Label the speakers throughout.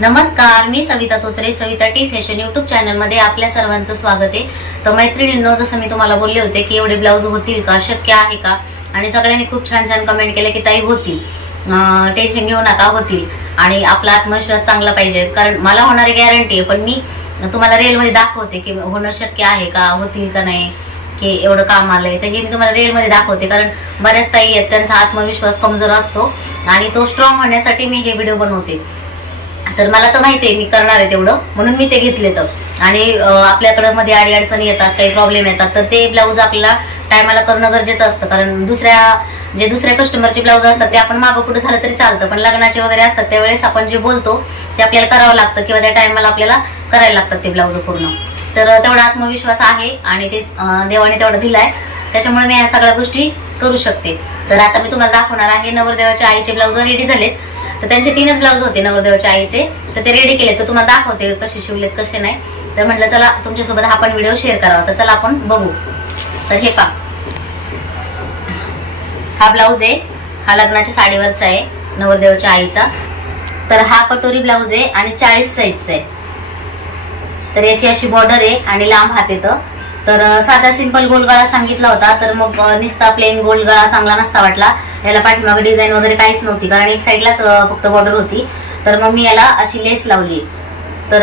Speaker 1: नमस्कार मी Savita Totre Savita T fashion YouTube चॅनलमध्ये आपल्या सर्वांचं स्वागत आहे. तर मैत्रिणींनो जसं मी तुम्हाला बोलले होते की एवढे ब्लाऊज होतील का शक्य आहे का? आणि सगळ्यांनी खूप छान छान कमेंट केले की ताई होतील. टेन्शन घेऊ नका होतील. आणि आपला आत्मविश्वास चांगला पाहिजे. कारण मला होणारी गॅरंटी आहे पण मी तुम्हाला रेलमध्ये दाखवते की होणं शक्य आहे का होतील का नाही की एवढं काम आलंय. तर हे मी तुम्हाला रेलमध्ये दाखवते कारण बऱ्याच ताई आहेत त्यांचा आत्मविश्वास कमजोर असतो. आणि तो स्ट्रॉंग होण्यासाठी मी हे व्हिडिओ बनवते. तर मला तर माहिती आहे मी करणार आहे तेवढं. म्हणून मी ते घेतले तर. आणि आपल्याकडं मध्ये अडीअडचणी येतात काही प्रॉब्लेम येतात तर ते ब्लाऊज आपल्याला टायमाला करणं गरजेचं असतं. कारण दुसऱ्या जे दुसऱ्या कस्टमरचे ब्लाऊज असतात ते आपण मागं पुढे झालं तरी चालतं. पण लग्नाचे वगैरे असतात त्यावेळेस आपण जे बोलतो ते आपल्याला करावं लागतं किंवा त्या टायमाला आपल्याला करायला लागतात ते ब्लाऊज पूर्ण. तर तेवढा आत्मविश्वास आहे आणि ते देवाने तेवढा दिलाय. त्याच्यामुळे मी या सगळ्या गोष्टी करू शकते. तर आता मी तुम्हाला दाखवणार आहे नवरदेवाच्या आईचे ब्लाऊज रेडी झालेत. तर त्यांचे तीनच ब्लाऊज होते नवरदेवाच्या आईचे. तर ते रेडी केले तर तुम्हाला दाखवते कसे शिवलेत कसे नाही. तर म्हटलं चला तुमच्यासोबत हा पण व्हिडिओ शेअर करावा. तर चला आपण बघू. तर हे पा हा ब्लाऊज आहे. हा लग्नाच्या साडीवरचा आहे नवरदेवाच्या आईचा. तर हा कटोरी ब्लाऊज आहे आणि चाळीस साईजचा आहे. तर याची अशी बॉर्डर आहे आणि लांब हात येतं तर अं, साधा सिंपल गोलगळा सांगितला होता. तर मग निस्ता प्लेन गोलगळा चांगला नसता वाटला. याला पाठीमागे डिझाईन वगैरे काहीच नव्हती. कारण एक साईडलाच फक्त बॉर्डर होती. तर मग मी याला अशी लेस लावली. तर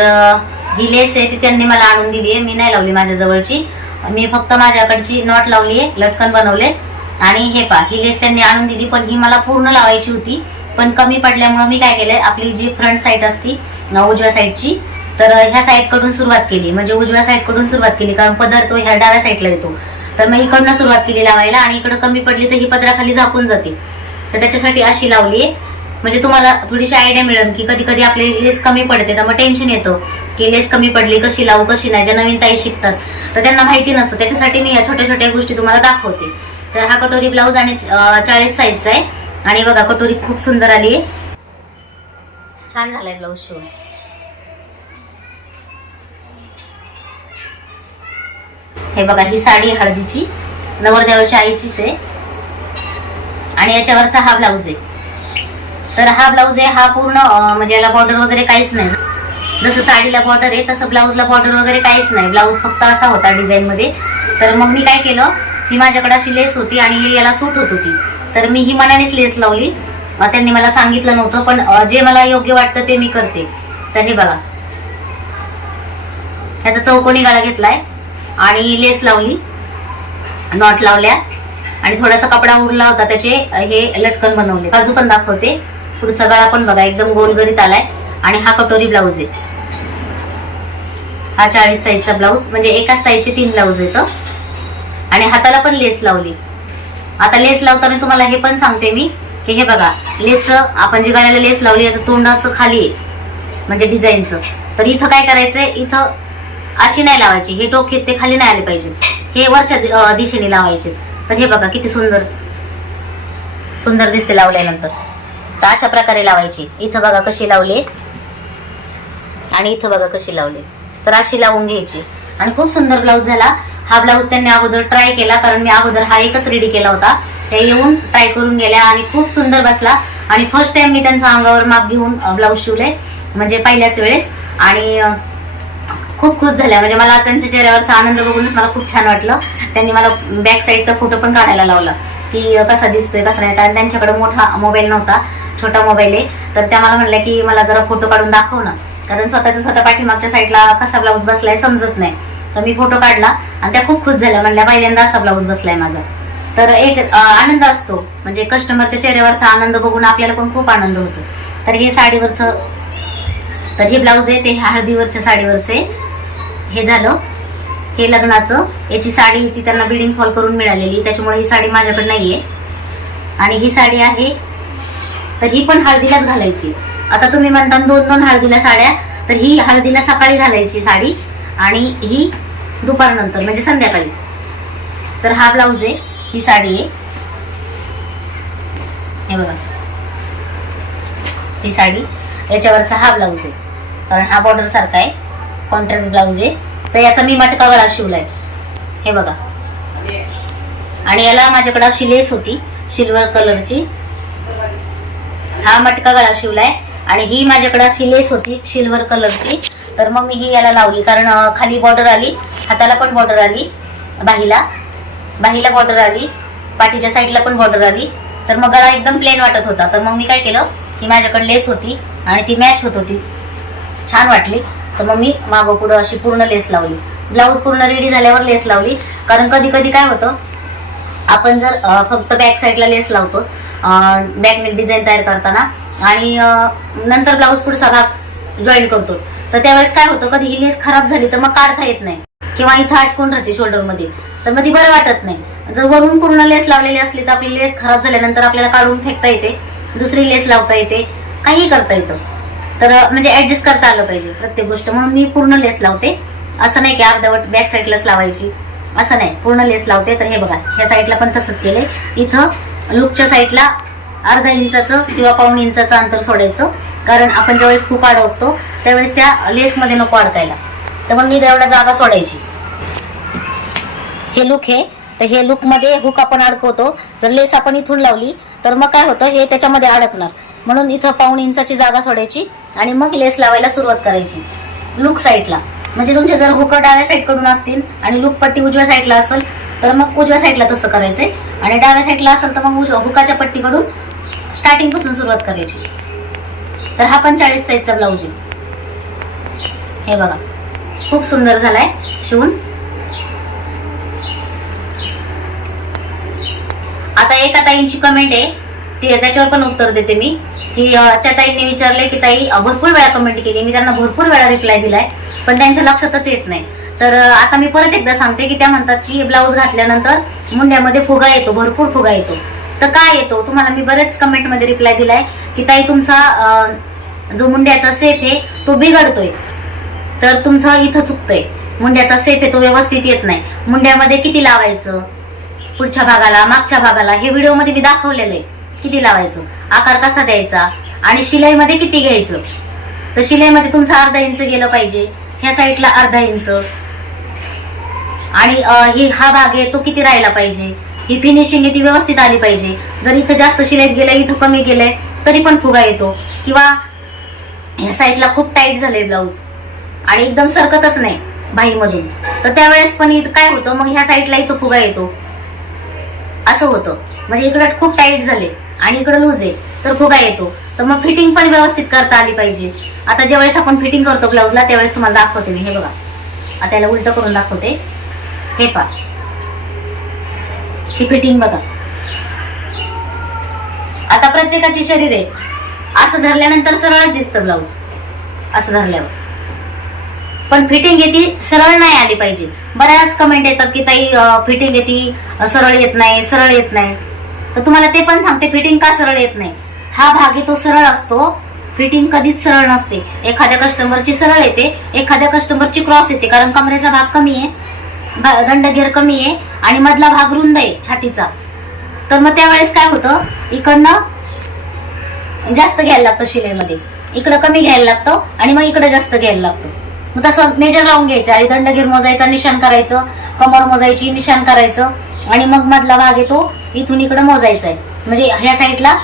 Speaker 1: ही लेस आहे ती त्यांनी मला आणून दिली आहे. मी नाही लावली माझ्या जवळची. मी फक्त माझ्याकडची नॉट लावली आहे. लटकन बनवले आणि हे पा ही लेस त्यांनी आणून दिली. पण ही मला पूर्ण लावायची होती. पण कमी पडल्यामुळे मी काय केलंय आपली जी फ्रंट साईड असती उजव्या साईडची तर ह्या साईडकडून सुरुवात केली. म्हणजे उजव्या साईडकडून सुरुवात केली. कारण पदर तो ह्या डाव्या साईडला येतो. तर मग इकडनं सुरुवात केली लावायला आणि इकडं कमी पडली तर ही पदराखाली झाकून जाते. तर त्याच्यासाठी अशी लावली. म्हणजे तुम्हाला थोडीशी आयडिया मिळेल की कधी कधी आपली लेस कमी पडते. तर मग टेन्शन येतं की लेस कमी पडली कशी लावू कशी नाही. ज्या नवीन ताई शिकतात. तर त्यांना माहिती नसतं. त्याच्यासाठी मी या छोट्या छोट्या गोष्टी तुम्हाला दाखवते. तर हा कटोरी ब्लाऊज आणि चाळीस साईजचा आहे. आणि बघा कटोरी खूप सुंदर आली. आहे छान झालाय ब्लाऊज शिवून. हे बघा ही साडी आहे हळदीची नवरदेवाच्या आईचीच आहे. आणि याच्यावरचा हा ब्लाऊज आहे. तर हा ब्लाऊज आहे हा पूर्ण म्हणजे याला बॉर्डर वगैरे काहीच नाही. जसं साडीला बॉर्डर आहे तसं ब्लाऊजला बॉर्डर वगैरे काहीच नाही. ब्लाऊज फक्त असा होता डिझाईन मध्ये तर मग मी काय केलं ही माझ्याकडे अशी लेस होती आणि याला सूट होत होती. तर मी ही मनानेच लेस लावली. त्यांनी मला सांगितलं नव्हतं पण जे मला योग्य वाटतं ते मी करते. तर हे बघा. ह्याचा चौकोनी गाळा घेतलाय. आणि लेस लावली. नॉट लावल्या. आणि थोडासा कपडा उरला होता त्याचे हे लटकन बनवले. बाजू पण दाखवते. पुढचा गळा पण बघा एकदम गोलगरीत आलाय. आणि हा कटोरी ब्लाऊज आहे. हा चाळीस साईजचा ब्लाऊज म्हणजे एकाच साईजचे तीन ब्लाऊज येतं आणि हाताला पण लेस लावली. आता लेस लावताना तुम्हाला हे पण सांगते मी की हे बघा लेस आपण जे गळ्याला लेस लावली याचं तोंड असं खाली आहे म्हणजे डिझाईनचं तर इथं काय करायचंय? इथं अशी नाही लावायची. हे डोके ते खाली नाही आले पाहिजे. हे वरच्या दिशेने लावायचे. तर हे बघा किती सुंदर सुंदर दिसते लावल्यानंतर. तर अशा प्रकारे लावायची. इथं बघा कशी लावली. आणि इथं बघा कशी लावली. तर अशी लावून घ्यायची. आणि खूप सुंदर ब्लाऊज झाला. हा ब्लाऊज त्यांनी अगोदर ट्राय केला. कारण मी अगोदर हा एकच रेडी केला होता. त्या येऊन ट्राय करून गेल्या आणि खूप सुंदर बसला. आणि फर्स्ट टाइम मी त्यांचा अंगावर माप घेऊन ब्लाऊज शिवले. म्हणजे पहिल्याच वेळेस. आणि खूप खुश झाल्या. म्हणजे मला त्यांच्या चेहऱ्यावरचा आनंद बघूनच मला खूप छान वाटलं. त्यांनी मला बॅक साईडचा फोटो पण काढायला लावला. की कसा दिसतोय कसा नाही. कारण त्यांच्याकडे मोठा मोबाईल नव्हता छोटा मोबाईल आहे. तर त्या मला म्हणल्या की मला जरा फोटो काढून दाखव ना. कारण स्वतःच्या स्वतः पाठीमागच्या साईडला कसा ब्लाऊज बसलाय समजत नाही. तर मी फोटो काढला आणि त्या खूप खुश झाल्या. म्हणल्या पहिल्यांदा असा ब्लाऊज बसलाय माझा. तर एक आनंद असतो. म्हणजे कस्टमरच्या चेहऱ्यावरचा आनंद बघून आपल्याला पण खूप आनंद होतो. तर हे साडीवरचं तर हे ब्लाऊज आहे ते हळदीवरच्या साडीवरचे हे झालं. हे लग्नाचं. याची साडी ती त्यांना बिडिंग फॉल करून मिळालेली. त्याच्यामुळे ही साडी माझ्याकडे नाहीये. आणि ही साडी आहे तर ही पण हळदीलाच घालायची. आता तुम्ही म्हणता दोन दोन हळदीला साड्या तर ही हळदीला सकाळी घालायची साडी आणि ही दुपारनंतर म्हणजे संध्याकाळी. तर हा ब्लाऊज आहे ही साडी आहे. हे बघा. ही साडी. याच्यावरचा हा ब्लाऊज आहे. कारण हा बॉर्डर सारखा आहे. कॉन्ट्रास्ट ब्लाऊज आहे. तर याचा मी मटका गळा शिवलाय हे बघा. आणि याला माझ्याकडे अशी लेस होती सिल्वर कलरची. हा मटका गळा शिवलाय आणि ही माझ्याकडे अशी लेस होती सिल्वर कलरची. तर मग मी ही याला लावली. कारण खाली बॉर्डर आली हाताला पण बॉर्डर आली बाहीला. बाहीला बॉर्डर आली पाठीच्या साईडला पण बॉर्डर आली. तर मग गळा एकदम प्लेन वाटत होता. तर मग मी काय केलं ही माझ्याकडे लेस होती आणि ती मॅच होत होती. छान वाटली. तर मग मी मागं पुढं अशी पूर्ण लेस लावली. ब्लाऊज पूर्ण रेडी झाल्यावर लेस लावली. कारण कधी कधी काय होतं आपण जर फक्त बॅक साईडला लेस लावतो बॅक नेक डिझाईन तयार करताना आणि नंतर ब्लाऊज पुढचा भाग जॉईन करतो तर त्यावेळेस काय होतं कधी ही लेस खराब झाली तर मग काढता येत नाही. किंवा इथं अटकून राहते शोल्डरमध्ये तर मग ती बरं वाटत नाही. जर वरून पूर्ण लेस लावलेली असली तर आपली लेस खराब झाल्यानंतर आपल्याला काढून फेकता येते दुसरी लेस लावता येते काहीही करता येतं. तर म्हणजे ऍडजस्ट करता आलं पाहिजे प्रत्येक गोष्ट. म्हणून मी पूर्ण लेस लावते. असं नाही की अर्धवट बॅक साईडलाच लावायची. असं नाही. पूर्ण लेस लावते. तर हे बघा ह्या साईडला पण तसंच केले इथं लुकच्या साईडला अर्धा इंचाचं किंवा पाऊण इंचाचं अंतर सोडायचं. कारण आपण ज्यावेळेस खूप अडकतो त्यावेळेस त्या लेसमध्ये नको अडकायला. तर मग मी तेवढा जागा सोडायची. हे लुक हे. तर हे लुकमध्ये हुक आपण अडकवतो. जर लेस आपण इथून लावली तर मग काय होतं? हे त्याच्यामध्ये अडकणार. म्हणून इथं पाऊण इंचाची जागा सोडायची. आणि मग लेस लावायला सुरुवात करायची. लुक साईडला. म्हणजे तुमचे जर हुक डाव्या साईडकडून असतील आणि लुक पट्टी उजव्या साईडला असेल तर मग उजव्या साईडला तसं करायचंय. आणि डाव्या साईडला असेल तर मग उजव्या हुकाच्या पट्टीकडून स्टार्टिंगपासून सुरुवात करायची. तर हा पण चाळीस साईजचा ब्लाऊज आहे. हे बघा. खूप सुंदर झालाय. शिवून. आता एक आता यांची कमेंट आहे. ती त्याच्यावर पण उत्तर देते मी. की त्या ताईंनी विचारले की ताई भरपूर वेळा कमेंट केली. मी त्यांना भरपूर वेळा रिप्लाय दिलाय पण त्यांच्या लक्षातच येत नाही. तर आता मी परत एकदा सांगते की त्या म्हणतात की ब्लाऊज घातल्यानंतर मुंड्यामध्ये फुगा येतो भरपूर फुगा येतो. तर काय येतो? तुम्हाला मी बरेच कमेंटमध्ये रिप्लाय दिलाय की ताई तुमचा जो मुंड्याचा सेफ आहे तो बिघडतोय. तर तुमचं इथं चुकतंय. मुंड्याचा सेफ आहे तो व्यवस्थित येत नाही. मुंड्यामध्ये किती लावायचं? पुढच्या भागाला मागच्या भागाला हे व्हिडिओमध्ये मी दाखवलेलं आहे. किती लावायचं? आकार कसा द्यायचा? आणि शिलाईमध्ये किती घ्यायचं? तर शिलाईमध्ये तुमचं अर्धा इंच गेलं पाहिजे. ह्या साईडला अर्धा इंच. आणि ही हा भाग आहे तो किती राहिला पाहिजे? ही फिनिशिंग आहे ती व्यवस्थित आली पाहिजे. जर इथं जास्त शिलाईत गेलं इथं कमी गेलंय तरी पण फुगा येतो. किंवा ह्या साईडला खूप टाईट झालंय ब्लाऊज. आणि एकदम सरकतच नाही बाईमधून तर त्यावेळेस पण इथं काय होतं मग ह्या साईडला इथं फुगा येतो. असं होतं. म्हणजे इकडं खूप टाईट झाले आणि इकडं लूज आहे. तर फुगा येतो. तर मग फिटिंग पण व्यवस्थित करता आली पाहिजे. आता ज्यावेळेस आपण फिटिंग करतो ब्लाऊजला त्यावेळेस तुम्हाला दाखवते मी. हे बघा. आता याला उलट करून दाखवते. हे पा ही फिटिंग बघा. आता प्रत्येकाची शरीर आहे. असं धरल्यानंतर सरळच दिसतं ब्लाऊज असं धरल्यावर. पण फिटिंग येते सरळ नाही आली पाहिजे. बऱ्याच कमेंट येतात की ताई फिटिंग येते सरळ येत नाही सरळ येत नाही. तर तुम्हाला ते पण सांगते फिटिंग का सरळ येत नाही. हा भाग आहे तो सरळ असतो. फिटिंग कधीच सरळ नसते. एखाद्या कस्टमरची सरळ येते एखाद्या कस्टमरची क्रॉस येते कारण कमरेचा भाग कमी आहे दंडगेर दंडघेर कमी आहे आणि मधला भाग रुंद आहे छातीचा. तर मग त्यावेळेस काय होतं? इकडनं जास्त घ्यायला लागतं शिलाईमध्ये इकडं कमी घ्यायला लागतं आणि मग इकडं जास्त घ्यायला लागतं. मग तसं मेजर लावून घ्यायचं. आणि दंडगीर मोजायचा निशाण करायचं. कमर मोजायची निशाण करायचं. आणि मग मधला भाग येतो इथून इकडं मोजायचा आहे म्हणजे ह्या साईडला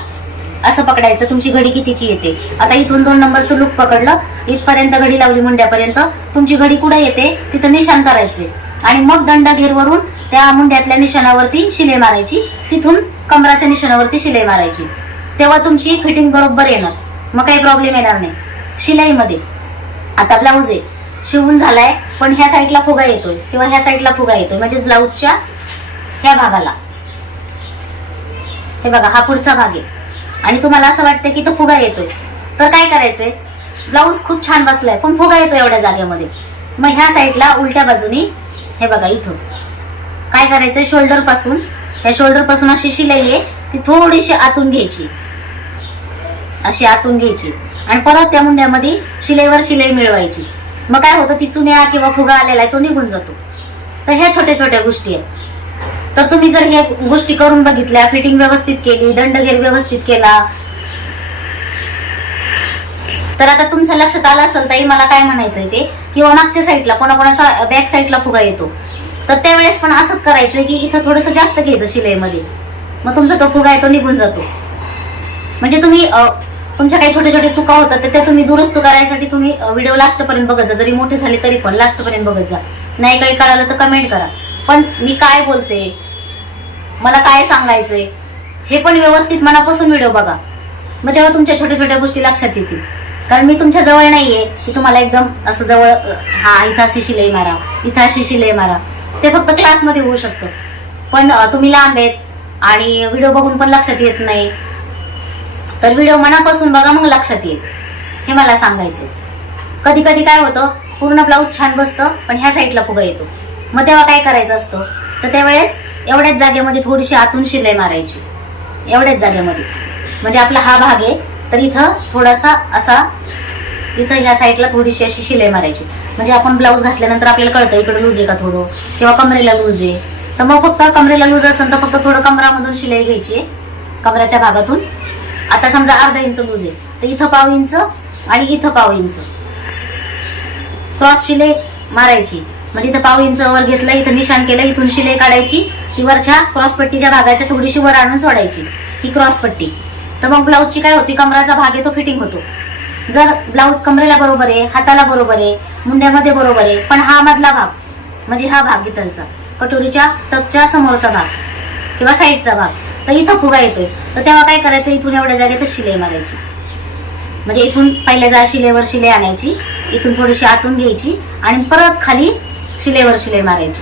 Speaker 1: असं पकडायचं तुमची घडी कितीची येते. आता इथून दोन नंबरचं लूक पकडलं इथपर्यंत घडी लावली मुंड्यापर्यंत तुमची घडी कुठे येते तिथं निशाण करायचे आणि मग दंडा घेरवरून त्या मुंड्यातल्या निशाणावरती शिलाई मारायची तिथून कमराच्या निशाणावरती शिलाई मारायची. तेव्हा तुमची फिटिंग बरोबर येणार. मग काही प्रॉब्लेम येणार नाही. शिलाईमध्ये. आता ब्लाऊज आहे. शिवून झालाय पण ह्या साईडला फुगा येतोय किंवा ह्या साईडला फुगा येतोय. म्हणजेच ब्लाऊजच्या ह्या भागाला. हे बघा हा पुढचा भाग आहे. आणि तुम्हाला असं वाटतं की तो फुगा येतोय. तर काय करायचंय? ब्लाऊज खूप छान बसलाय पण फुगा येतो एवढ्या जागेमध्ये. मग ह्या साईडला उलट्या बाजूनी हे बघा इथं. काय करायचंय? शोल्डरपासून. या शोल्डरपासून अशी शिलाई आहे ती थोडीशी आतून घ्यायची. अशी आतून घ्यायची. आणि परत त्या मुंड्यामध्ये शिलाईवर शिलाई मिळवायची. मग काय होतं? ती चुन्या किंवा फुगा आलेला आहे तो निघून जातो. तर ह्या छोट्या छोट्या गोष्टी आहेत. तर तुम्ही जर ह्या गोष्टी करून बघितल्या फिटिंग व्यवस्थित केली दंडगेर व्यवस्थित केला तर आता तुमच्या लक्षात आलं असेल ताई मला काय म्हणायचंय ते? किंवा मागच्या साईडला कोणाकोणाचा बॅक साईडला फुगा येतो. तर त्यावेळेस पण असंच करायचंय की इथं थोडंसं जास्त घ्यायचं शिलाईमध्ये. मग तुमचा तो फुगा आहे तो निघून जातो. म्हणजे तुम्ही तुमच्या काही छोटे छोटे चुका होतात तर त्या तुम्ही दुरुस्त करायसाठी तुम्ही व्हिडिओ लास्टपर्यंत बघत जा. जरी मोठे झाले तरी पण लास्टपर्यंत बघत जा. नाही काही कळालं तर कमेंट करा. पण मी काय बोलते? मला काय सांगायचंय? हे पण व्यवस्थित मनापासून व्हिडिओ बघा. मग तेव्हा तुमच्या छोट्या छोट्या गोष्टी लक्षात येतील. कारण मी तुमच्या जवळ नाहीये. की तुम्हाला एकदम असं जवळ हा इथं अशी शिलाई मारा इथं अशी शिलाई मारा. ते फक्त क्लासमध्ये होऊ शकतं. पण तुम्ही लांब आहेत आणि व्हिडिओ बघून पण लक्षात येत नाही. तर व्हिडिओ मनापासून बघा मग लक्षात येईल. हे मला सांगायचं कधी कधी काय होतं? पूर्ण ब्लाऊज छान बसतं पण ह्या साईडला फुगा येतो. मग तेव्हा काय करायचं असतं? तर त्यावेळेस एवढ्याच जागेमध्ये थोडीशी आतून शिलाई मारायची. एवढ्याच जागेमध्ये. म्हणजे आपला हा भाग आहे तर इथं थोडासा असा इथं ह्या साईडला थोडीशी अशी शिलाई मारायची. म्हणजे आपण ब्लाऊज घातल्यानंतर आपल्याला कळतं इकडे लूज आहे का थोडं? किंवा कमरेला लूज आहे. तर मग फक्त कमरेला लूज असेल तर फक्त थोडं कमरामधून शिलाई घ्यायची. आहे कमराच्या भागातून. आता समजा अर्धा इंच लूज आहे तर इथं पाव इंच आणि इथं पाव इंच. क्रॉस शिलाई मारायची. म्हणजे इथं पाव इंच वर घेतलं इथं निशाण केलं इथून शिलाई काढायची. ती वरच्या क्रॉस पट्टीच्या भागाच्या थोडीशी वर आणून सोडायची ही क्रॉस पट्टी. तर मग ब्लाऊजची काय होती कमराचा भाग आहे तो फिटिंग होतो. जर ब्लाऊज कमरेला बरोबर आहे हाताला बरोबर आहे मुंड्यामध्ये बरोबर आहे पण हा मधला भाग म्हणजे हा भाग इथलचा कटोरीच्या टपच्या समोरचा भाग किंवा साईडचा भाग तर इथं फुगा येतोय. तर तेव्हा काय करायचं इथून एवढ्या जागेतच शिलाई मारायची. म्हणजे इथून पहिल्या जा शिलेवर शिलाई आणायची इथून थोडीशी आतून घ्यायची आणि परत खाली शिलेवर शिले मारायची.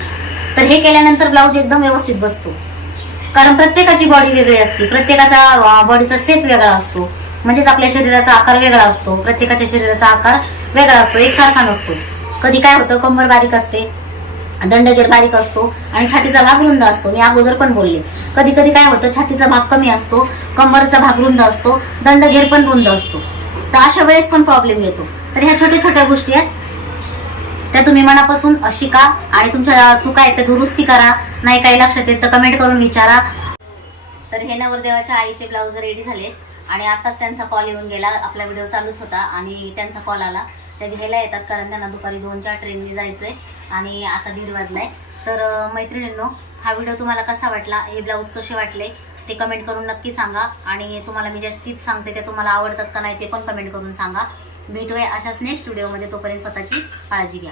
Speaker 1: तर हे केल्यानंतर ब्लाऊज एकदम व्यवस्थित बसतो. कारण प्रत्येकाची बॉडी वेगळी असते. प्रत्येकाचा बॉडीचा सेप वेगळा असतो. म्हणजेच आपल्या शरीराचा आकार वेगळा असतो. प्रत्येकाच्या शरीराचा आकार वेगळा असतो. एकसारखा नसतो. कधी काय होतं कंबर बारीक असते दंडगेर बारीक असतो आणि छातीचा भाग रुंद असतो. मी अगोदर पण बोलले. कधी कधी काय होतं छातीचा भाग कमी असतो कंबरचा भाग रुंद असतो दंडगेर पण रुंद असतो. तर अशा वेळेस पण प्रॉब्लेम येतो. तर ह्या छोट्या छोट्या गोष्टी आहेत. त्या तुम्ही मनापासून शिका आणि तुमच्या चुका आहेत त्या दुरुस्ती करा. नाही काही लक्षात येत तर कमेंट करून विचारा. तर हे नवरदेवाच्या आईचे ब्लाऊज रेडी झाले. आणि आताच त्यांचा कॉल येऊन गेला. आपला व्हिडिओ चालूच होता आणि त्यांचा कॉल आला. ते घ्यायला येतात कारण त्यांना दुपारी दोनच्या ट्रेननी जायचंय. आणि आता दीड वाजलाय. तर मैत्रिणींनो हा व्हिडिओ तुम्हाला कसा वाटला? हे ब्लाऊज कसे वाटले? ते कमेंट करून नक्की सांगा. आणि तुम्हाला मी ज्या टिप्स सांगते त्या तुम्हाला आवडतात का नाही ते पण कमेंट करून सांगा. भेटूया अशाच नेक्स्ट व्हिडिओमध्ये तोपर्यंत स्वतःची काळजी घ्या.